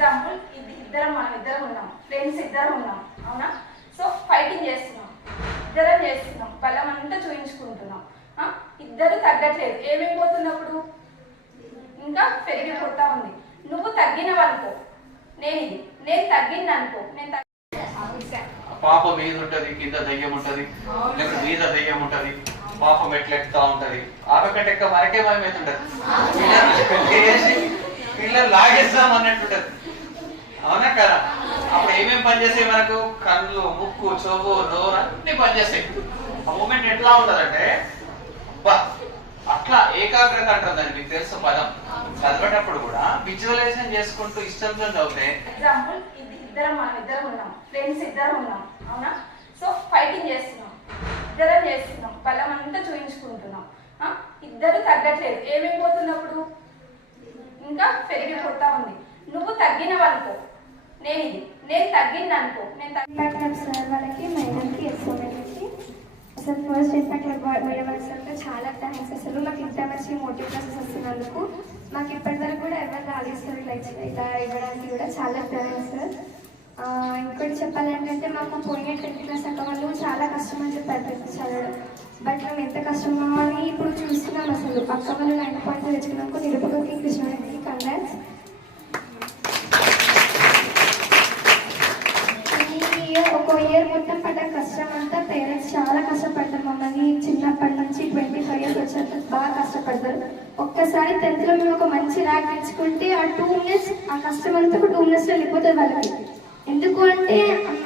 Example ఇది ఇద్దరం మనం ఇద్దరం ఉన్నాం. ఫ్రెండ్స్ ఇద్దరం ఉన్నాం. అవునా? సో ఫైటింగ్ చేస్తున్నాం. ఇద్దరం చేస్తున్నాం. బలం అంతా చూపించుకుంటున్నాం? ఇద్దరు తగ్గట్లేదు. ఏమైపోతున్నప్పుడు ఇంకా పెరిగిపోతా ఉంది. నువ్వు తగ్గినవనుకో. నేను ఇది. నేను తగ్గింది అనుకో నేను పాప మీద ఉంటది కింద దయ్యం ఉంటది లేకపోతే మీద దయ్యం ఉంటది పాపం ఎట్లా ఎక్కుతా ఉంటది. ఆపకంటే ఎక్క మనకే భయం అవుతుంటది పిల్లలు లాగేస్తాం అన్నట్టుంటది. అవునా కదా? అప్పుడు ఏమేమి పనిచేస్తాయి మనకు? కళ్ళు ముక్కు చెవు నోరు అన్ని పనిచేస్తాయి ఆ మూమెంట్ ఎట్లా ఉంటదంటే అబ్బా అట్లా ఏకాగ్రత అంటారు దాన్ని మీకు తెలుసు పదం. చదివేటప్పుడు కూడా విజువలైజేషన్ చేసుకుంటూ ఇష్టంతో చదివితే ఎగ్జాంపుల్ ఇది ఇద్దరం మనం ఇద్దరం ఉన్నాం. ఫ్రెండ్స్ ఇద్దరం ఉన్నాం. అవునా? సో ఫైటింగ్ చేస్తున్నాం. ఇద్దరం చేస్తున్నాం. బలం అంతా చూపించుకుంటున్నాం ఇద్దరు తగ్గట్లేదు. ఏమైపోతున్నప్పుడు? ఇంకా పెరిగిపోతా ఉంది. నువ్వు తగ్గినవనుకో. నేను ఇది నేను తగ్గింది అనుకో నేను తగ్గి సార్ వాళ్ళకి మేడంకి ఎస్ఓమెన్కి అసలు ఫస్ట్ ఇంపాక్ట్ మేడం వాళ్ళకి సార్కి చాలా థ్యాంక్స్ అసలు మాకు ఇంత మంచి మోటివ్ క్లాసెస్ వస్తున్నందుకు మాకు ఇప్పటివరకు కూడా ఎవరు రాలేదు సార్ ఇలా ఇచ్చి- ఇవ్వడానికి కూడా చాలా థ్యాంక్స్ సార్. ఆ, ఇంకోటి చెప్పాలంటే మాకు పోయిన టెన్త్ క్లాస్ అక్క వాళ్ళు చాలా కష్టం అని చెప్పారు టెన్త్ చదవడం బట్ మేము ఎంత కష్టమో అని ఇప్పుడు చూస్తున్నాం అసలు. అక్క వాళ్ళు నైన్ పాయింట్ తెచ్చుకున్నాక నిరుపగకి కృష్ణకి కంగ్రాట్స్ ఈ ఒక ఇయర్ మొత్తం పడ్డ కష్టం అంతా పేరెంట్స్ చాలా కష్టపడతారు మమ్మల్ని. చిన్నప్పటి నుంచి ట్వంటీ ఫైవ్ ఇయర్స్ వచ్చేంత బాగా కష్టపడతారు. ఒక్కసారి టెన్త్లో మేము ఒక మంచి ర్యాంక్ తెచ్చుకుంటే ఆ టూ మినిట్స్ ఆ కష్టం అంతా ఒక టూ మినిట్స్లో వెళ్ళిపోతుంది వాళ్ళకి. ఎందుకు అంటే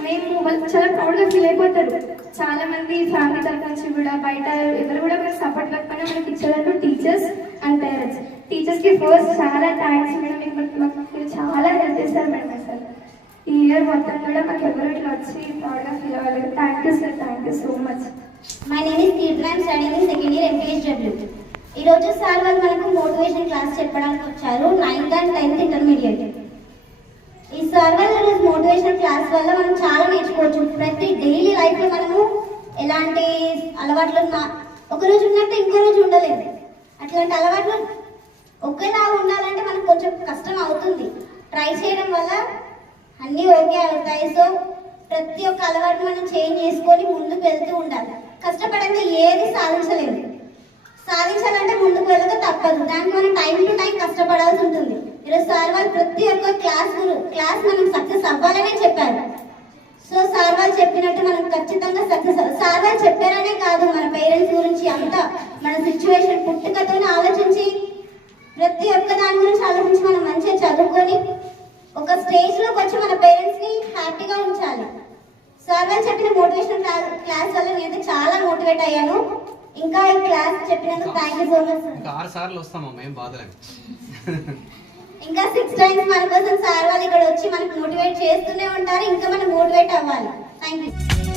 మేము వాళ్ళు చాలా ప్రౌడ్గా ఫీల్ అయిపోతారు. చాలా మంది ఫ్యామిలీ తరఫు నుంచి కూడా బయట ఎవరు కూడా మనకి సపోర్ట్ లేకపోయినా మనకి ఇచ్చేదంటూ టీచర్స్ అండ్ పేరెంట్స్ టీచర్స్కి ఫస్ట్ చాలా థ్యాంక్స్ మేడం. మీకు మాకు మీరు చాలా హెల్ప్ చేస్తారు మేడం అసలు. ఈ ఇయర్ మొత్తం కూడా మాకు ఎవరు ఇట్లా వచ్చి ప్రౌడ్గా ఫీల్ అవ్వలేదు thank you sir thank you so much my name is Keerthana I'm second year MPHW ఈరోజు సార్ వాళ్ళు మనకు మోటివేషన్ క్లాస్ చెప్పడానికి వచ్చారు. నైన్త్ అండ్ టెన్త్ ఇంటర్మీడియట్ ఈ సార్ వాళ్ళు ఈరోజు మోటివేషన్ క్లాస్ వల్ల మనం చాలా నేర్చుకోవచ్చు. ప్రతి డైలీ లైఫ్లో మనము ఎలాంటి అలవాట్లు ఒకరోజు ఒక రోజు ఉన్నట్టు ఇంకో రోజు ఉండలేదు అట్లాంటి అలవాట్లు ఒకేలా ఉండాలంటే మనకు కొంచెం కష్టం అవుతుంది. ట్రై చేయడం వల్ల అన్నీ ఓకే అవుతాయి. సో ప్రతి ఒక్క అలవాటు మనం చేంజ్ చేసుకొని ముందుకు వెళ్తూ ఉండాలి. కష్టపడంగా ఏది సాధించలేదు సాధించాలంటే ముందుకు వెళ్ళక తప్పదు. దానికి మనం టైం టు టైం కష్టపడాల్సి ఉంటుంది. ఈరోజు సార్ వాళ్ళు ప్రతి ఒక్క క్లాస్ క్లాస్ మనం సక్సెస్ అవ్వాలనే చెప్పారు. సో సార్ వాళ్ళు చెప్పినట్టు మనం ఖచ్చితంగా సక్సెస్ సార్ వాళ్ళు చెప్పారనే కాదు మన పేరెంట్స్ గురించి అంతా. మన సిచ్యువేషన్ పుట్టుకతోనే ఆలోచించి ప్రతి ఒక్క దాని గురించి ఆలోచించి మనం మంచిగా చదువుకొని ఒక స్టేజ్లోకి వచ్చి మన పేరెంట్స్ని హ్యాపీగా ఉంచాలి. సార్ వాళ్ళు చెప్పిన మోటివేషన్ క్లాస్ వల్ల నేను చాలా మోటివేట్ అయ్యాను. ఇంకా ఈ క్లాస్ చెప్పినందుకు thank you so much sir ఇంకా ఆరు సార్లు వస్తామమ్మా ఏం బాధలేదు ఇంకా సిక్స్ టైమ్స్ మన కోసం సార్ వాళ్ళు ఇక్కడ వచ్చి మనకు మోటివేట్ చేస్తూనే ఉంటారు. ఇంకా మనం మోటివేట్ అవ్వాలి. Thank you